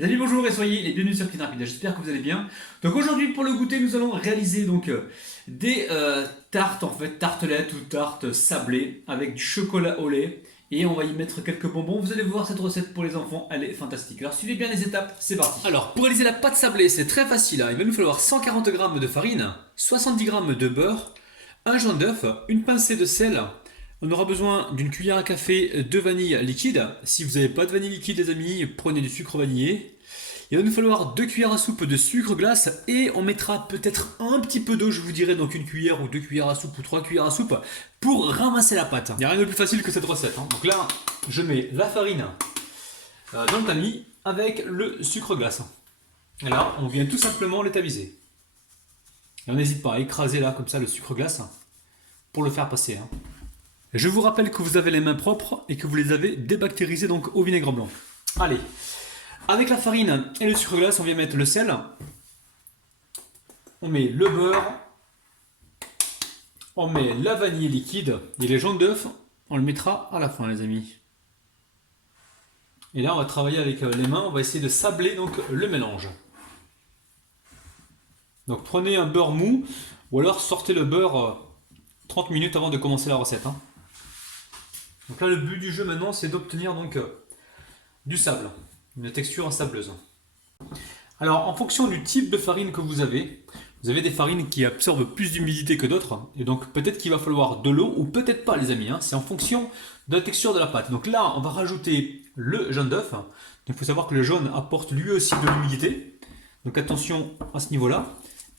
Les amis, bonjour et soyez les bienvenus sur Cuisine Rapide. J'espère que vous allez bien. Donc aujourd'hui, pour le goûter, nous allons réaliser des tartes, en fait, tartelettes ou tartes sablées avec du chocolat au lait. Et on va y mettre quelques bonbons. Vous allez voir cette recette pour les enfants, elle est fantastique. Alors suivez bien les étapes, c'est parti. Alors pour réaliser la pâte sablée, c'est très facile, hein. Il va nous falloir 140 g de farine, 70 g de beurre, un jaune d'œuf, une pincée de sel. On aura besoin d'une cuillère à café de vanille liquide. Si vous n'avez pas de vanille liquide, les amis, prenez du sucre vanillé. Il va nous falloir 2 cuillères à soupe de sucre glace et on mettra peut-être un petit peu d'eau, je vous dirais, donc une cuillère ou 2 cuillères à soupe ou 3 cuillères à soupe pour ramasser la pâte. Il n'y a rien de plus facile que cette recette, hein. Donc là, je mets la farine dans le tamis avec le sucre glace. Et là, on vient tout simplement les tamiser. Et on n'hésite pas à écraser là, comme ça, le sucre glace pour le faire passer, hein. Je vous rappelle que vous avez les mains propres et que vous les avez débactérisées donc au vinaigre blanc. Allez, avec la farine et le sucre glace, on vient mettre le sel. On met le beurre. On met la vanille liquide et les jaunes d'œufs. On le mettra à la fin, les amis. Et là, on va travailler avec les mains. On va essayer de sabler donc le mélange. Donc prenez un beurre mou ou alors sortez le beurre 30 minutes avant de commencer la recette, hein. Donc là, le but du jeu maintenant, c'est d'obtenir donc du sable, une texture sableuse. Alors, en fonction du type de farine que vous avez des farines qui absorbent plus d'humidité que d'autres, et donc peut-être qu'il va falloir de l'eau ou peut-être pas, les amis, hein. C'est en fonction de la texture de la pâte. Donc là, on va rajouter le jaune d'œuf. Il faut savoir que le jaune apporte lui aussi de l'humidité, donc attention à ce niveau-là.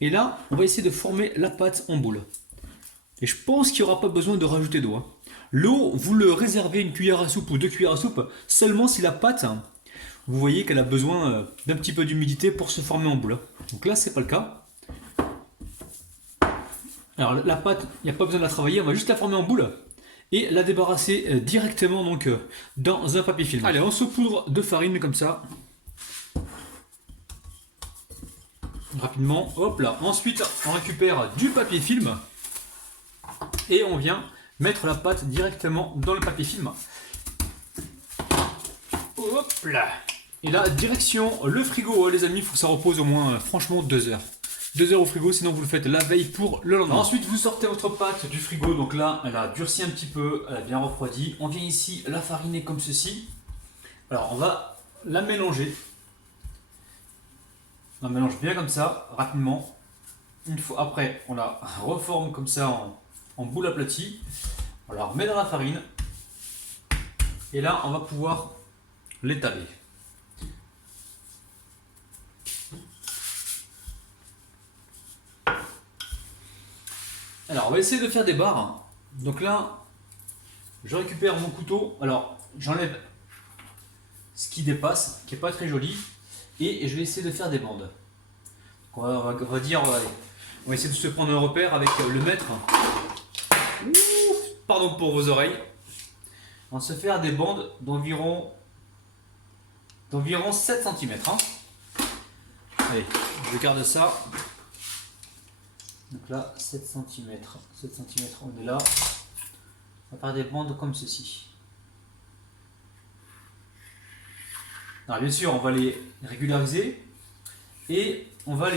Et là, on va essayer de former la pâte en boule. Et je pense qu'il n'y aura pas besoin de rajouter d'eau, hein. L'eau, vous le réservez une cuillère à soupe ou 2 cuillères à soupe seulement si la pâte, vous voyez qu'elle a besoin d'un petit peu d'humidité pour se former en boule. Donc là, c'est pas le cas. Alors la pâte, il n'y a pas besoin de la travailler, on va juste la former en boule et la débarrasser directement donc dans un papier film. Allez, on saupoudre de farine comme ça. Rapidement, hop là. Ensuite, on récupère du papier film et on vient mettre la pâte directement dans le papier film. Hop là. Et là, direction le frigo, les amis, il faut que ça repose au moins, franchement, 2 heures. 2 heures au frigo, sinon vous le faites la veille pour le lendemain. Ensuite, vous sortez votre pâte du frigo, donc là, elle a durci un petit peu, elle a bien refroidi. On vient ici la fariner comme ceci. Alors, on va la mélanger. On la mélange bien comme ça, rapidement. Une fois après, on la reforme comme ça en boule aplatie. On la remet dans la farine. Et là, on va pouvoir l'étaler. Alors, on va essayer de faire des barres. Donc là, je récupère mon couteau. Alors, j'enlève ce qui dépasse, qui n'est pas très joli. Et je vais essayer de faire des bandes. Donc on va dire, on va essayer de se prendre un repère avec le mètre. Ouh, pardon pour vos oreilles. On va se faire des bandes d'environ 7 cm, hein. Allez, je garde ça. Donc là, 7 cm. 7 cm, on est là. On va faire des bandes comme ceci. Alors bien sûr, on va les régulariser et on va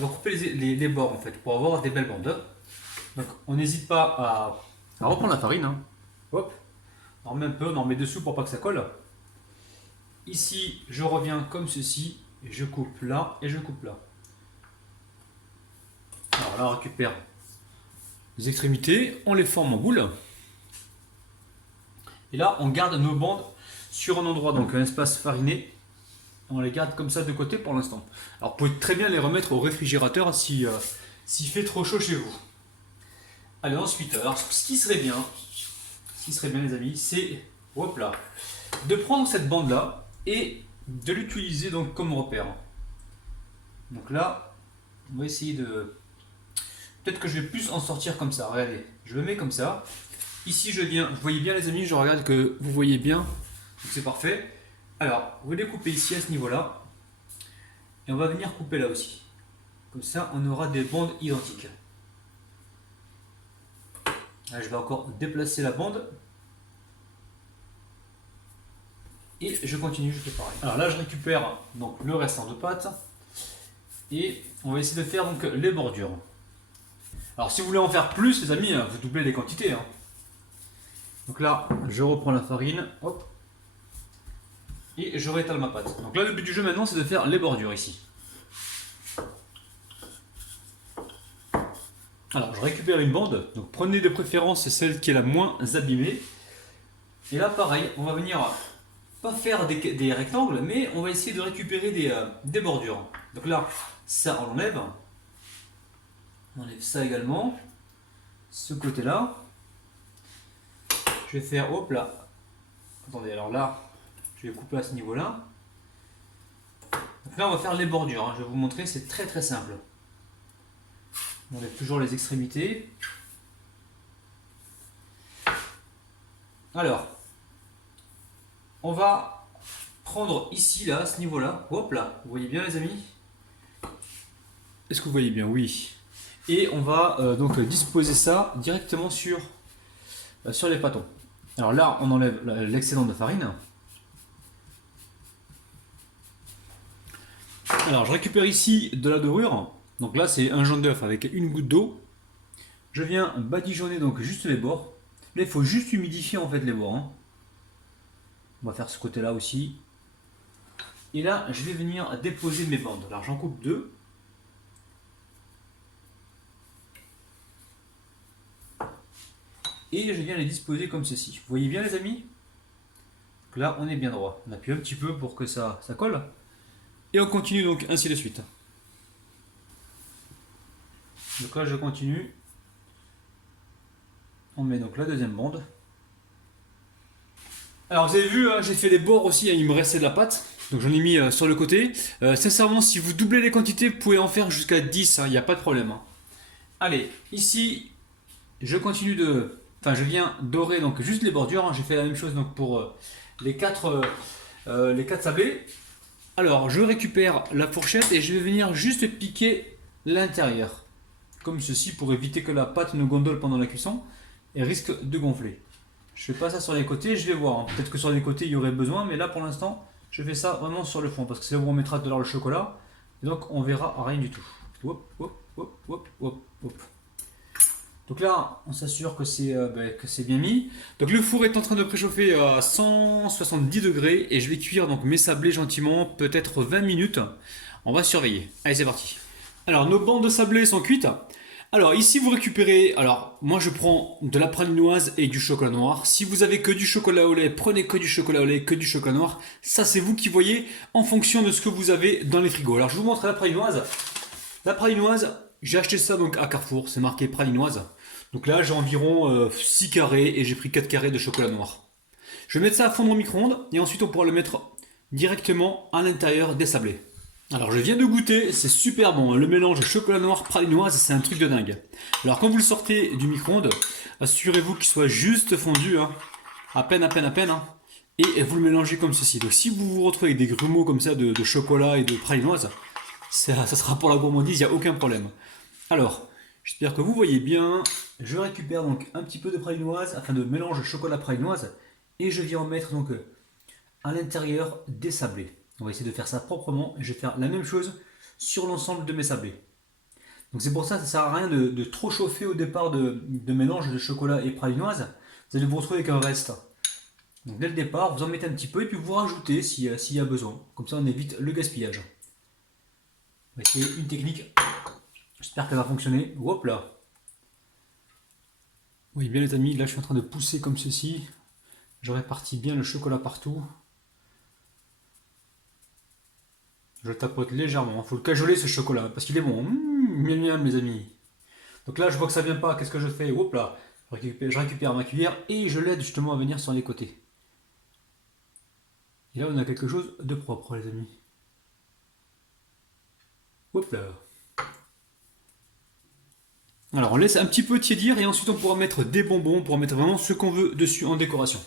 couper les bords en fait pour avoir des belles bandes. Donc on n'hésite pas à reprendre la farine, hein. Hop, on en remet un peu, on en remet dessous pour pas que ça colle. Ici, je reviens comme ceci, et je coupe là et je coupe là. Alors là, on récupère les extrémités, on les forme en boule. Et là, on garde nos bandes sur un endroit, donc un espace fariné. On les garde comme ça de côté pour l'instant. Alors vous pouvez très bien les remettre au réfrigérateur s'il fait trop chaud chez vous. Allez, ensuite, alors ce qui serait bien les amis, c'est hop là, de prendre cette bande là et de l'utiliser donc comme repère. Donc là, on va essayer de... Peut-être que je vais plus en sortir comme ça. Regardez, je le mets comme ça. Ici, je viens, vous voyez bien les amis, je regarde que vous voyez bien. Donc c'est parfait. Alors, vous découpez ici à ce niveau-là. Et on va venir couper là aussi. Comme ça, on aura des bandes identiques. Là, je vais encore déplacer la bande. Et je continue, je fais pareil. Alors là, je récupère donc le restant de pâte. Et on va essayer de faire donc les bordures. Alors si vous voulez en faire plus, les amis, vous doublez les quantités. Hein. Donc là, je reprends la farine. Hop. Et je réétale ma pâte. Donc là, le but du jeu maintenant, c'est de faire les bordures ici. Alors, je récupère une bande. Donc prenez de préférence celle qui est la moins abîmée. Et là, pareil, on va venir pas faire des rectangles, mais on va essayer de récupérer des bordures. Donc là, ça, on l'enlève. On enlève ça également. Ce côté-là. Je vais faire, hop là. Attendez, alors là, je vais couper à ce niveau-là. Donc là, on va faire les bordures. Hein. Je vais vous montrer, c'est très très simple. On enlève toujours les extrémités. Alors, on va prendre ici, là, à ce niveau-là. Hop là, vous voyez bien les amis? Est-ce que vous voyez bien? Oui. Et on va donc disposer ça directement sur les pâtons. Alors là, on enlève l'excédent de farine. Alors, je récupère ici de la dorure. Donc là, c'est un jaune d'œuf avec une goutte d'eau. Je viens badigeonner donc juste les bords. Là, il faut juste humidifier en fait les bords. Hein. On va faire ce côté-là aussi. Et là, je vais venir déposer mes bandes. Alors, j'en coupe deux. Et je viens les disposer comme ceci. Vous voyez bien les amis? Donc là, on est bien droit. On appuie un petit peu pour que ça colle. Et on continue donc ainsi de suite. Donc là, je continue. On met donc la deuxième bande. Alors vous avez vu, hein, j'ai fait les bords aussi, hein, il me restait de la pâte. Donc j'en ai mis sur le côté. Sincèrement, si vous doublez les quantités, vous pouvez en faire jusqu'à 10, il n'y a pas de problème. Hein. Allez, ici, je continue de... Enfin, je viens dorer donc juste les bordures. Hein. J'ai fait la même chose donc pour les quatre sablés. Alors, je récupère la fourchette et je vais venir juste piquer l'intérieur. Comme ceci, pour éviter que la pâte ne gondole pendant la cuisson et risque de gonfler. Je fais pas ça sur les côtés, je vais voir. Hein. Peut-être que sur les côtés, il y aurait besoin, mais là, pour l'instant, je fais ça vraiment sur le fond. Parce que c'est là où on mettra tout à l'heure le chocolat. Et donc, on verra rien du tout. Hop, hop, hop, hop, hop, hop. Donc là, on s'assure que c'est bien mis. Donc le four est en train de préchauffer à 170 degrés et je vais cuire donc mes sablés gentiment, peut-être 20 minutes. On va surveiller. Allez, c'est parti. Alors nos bandes de sablés sont cuites. Alors ici vous récupérez, alors moi je prends de la pralinoise et du chocolat noir. Si vous avez que du chocolat au lait, prenez que du chocolat au lait, que du chocolat noir. Ça c'est vous qui voyez en fonction de ce que vous avez dans les frigos. Alors je vous montre la pralinoise. La pralinoise, j'ai acheté ça donc à Carrefour, c'est marqué pralinoise. Donc là j'ai environ 6 carrés et j'ai pris 4 carrés de chocolat noir. Je vais mettre ça à fondre au micro-ondes et ensuite on pourra le mettre directement à l'intérieur des sablés. Alors je viens de goûter, c'est super bon, hein. Le mélange chocolat noir pralinoise, c'est un truc de dingue. Alors quand vous le sortez du micro-ondes, assurez-vous qu'il soit juste fondu, hein. À peine, hein. Et vous le mélangez comme ceci. Donc si vous vous retrouvez avec des grumeaux comme ça de chocolat et de pralinoise, ça sera pour la gourmandise, il n'y a aucun problème. Alors, j'espère que vous voyez bien, je récupère donc un petit peu de pralinoise, enfin de mélange chocolat pralinoise, et je viens en mettre donc à l'intérieur des sablés. On va essayer de faire ça proprement. Je vais faire la même chose sur l'ensemble de mes sablés. Donc c'est pour ça que ça ne sert à rien de trop chauffer au départ de mélange de chocolat et pralinoise. Vous allez vous retrouver avec un reste. Donc dès le départ, vous en mettez un petit peu et puis vous rajoutez s'il y a besoin. Comme ça on évite le gaspillage. On va essayer une technique. J'espère qu'elle va fonctionner. Hop là. Oui bien les amis, là je suis en train de pousser comme ceci. Je répartis bien le chocolat partout. Je le tapote légèrement, il faut le cajoler ce chocolat, parce qu'il est bon. Miam miam mes amis. Donc là je vois que ça vient pas, qu'est-ce que je fais? Hop là, je récupère ma cuillère et je l'aide justement à venir sur les côtés. Et là on a quelque chose de propre les amis. Hop là. Alors on laisse un petit peu tiédir et ensuite on pourra mettre des bonbons, on pourra mettre vraiment ce qu'on veut dessus en décoration.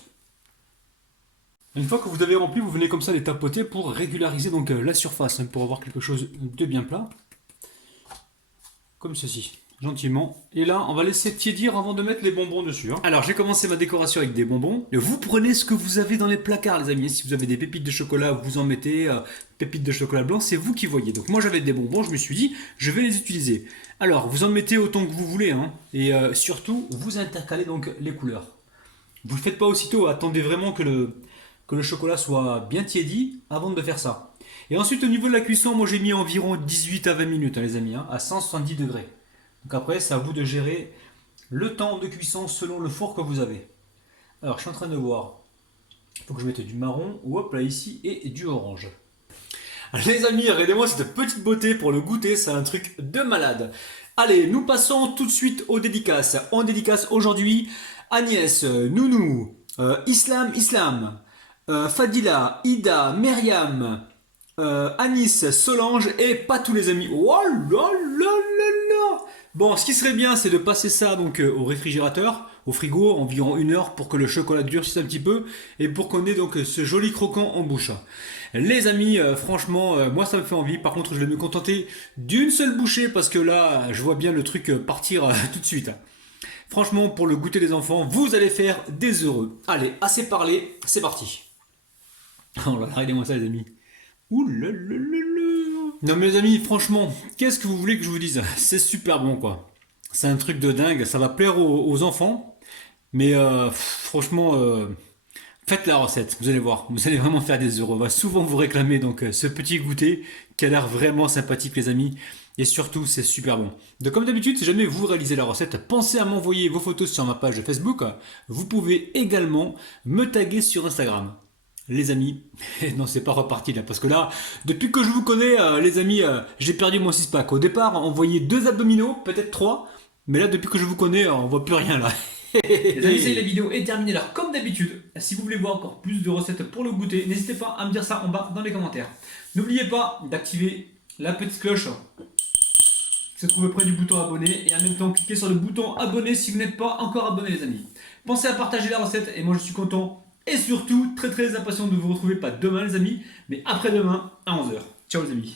Une fois que vous avez rempli, vous venez comme ça les tapoter pour régulariser donc la surface, pour avoir quelque chose de bien plat. Comme ceci. gentiment. Et là, on va laisser tiédir avant de mettre les bonbons dessus. Alors, j'ai commencé ma décoration avec des bonbons. Vous prenez ce que vous avez dans les placards, les amis. Si vous avez des pépites de chocolat, vous en mettez. Pépites de chocolat blanc, c'est vous qui voyez. Donc moi, j'avais des bonbons, je me suis dit, je vais les utiliser. Alors, vous en mettez autant que vous voulez. Et surtout, vous intercalez donc les couleurs. Vous ne le faites pas aussitôt. Attendez vraiment que le chocolat soit bien tiédi avant de faire ça. Et ensuite, au niveau de la cuisson, moi, j'ai mis environ 18 à 20 minutes, les amis, à 170 degrés. Donc après, c'est à vous de gérer le temps de cuisson selon le four que vous avez. Alors, je suis en train de voir. Il faut que je mette du marron, hop là ici, et du orange. Les amis, regardez-moi cette petite beauté pour le goûter, c'est un truc de malade. Allez, nous passons tout de suite aux dédicaces. On dédicace aujourd'hui Agnès, Nounou, Islam, Fadila, Ida, Myriam, Anis, Solange et pas tous les amis. Oh là là là là. Bon, ce qui serait bien, c'est de passer ça donc au réfrigérateur, au frigo, environ 1 heure pour que le chocolat durcisse un petit peu et pour qu'on ait donc ce joli croquant en bouche. Les amis, franchement, moi ça me fait envie. Par contre, je vais me contenter d'une seule bouchée parce que là, je vois bien le truc partir tout de suite. Franchement, pour le goûter des enfants, vous allez faire des heureux. Allez, assez parlé, c'est parti. Oh là là, regardez-moi ça les amis. Ouh là là là là. Non mais les amis, franchement, qu'est-ce que vous voulez que je vous dise? C'est super bon quoi. C'est un truc de dingue, ça va plaire aux enfants. Mais franchement, faites la recette, vous allez voir, vous allez vraiment faire des heureux. On va souvent vous réclamer donc ce petit goûter qui a l'air vraiment sympathique les amis. Et surtout, c'est super bon. Donc comme d'habitude, si jamais vous réalisez la recette, pensez à m'envoyer vos photos sur ma page Facebook. Vous pouvez également me taguer sur Instagram. Les amis, non c'est pas reparti là, parce que là, depuis que je vous connais, les amis, j'ai perdu mon 6-pack. Au départ, on voyait 2 abdominaux, peut-être 3, mais là, depuis que je vous connais, on voit plus rien là. Les amis, la vidéo est terminée. Alors, comme d'habitude, si vous voulez voir encore plus de recettes pour le goûter, n'hésitez pas à me dire ça en bas dans les commentaires. N'oubliez pas d'activer la petite cloche qui se trouve près du bouton abonné et en même temps cliquez sur le bouton abonné si vous n'êtes pas encore abonné les amis. Pensez à partager la recette et moi je suis content et surtout très impatient de vous retrouver pas demain les amis mais après-demain à 11 h. Ciao les amis.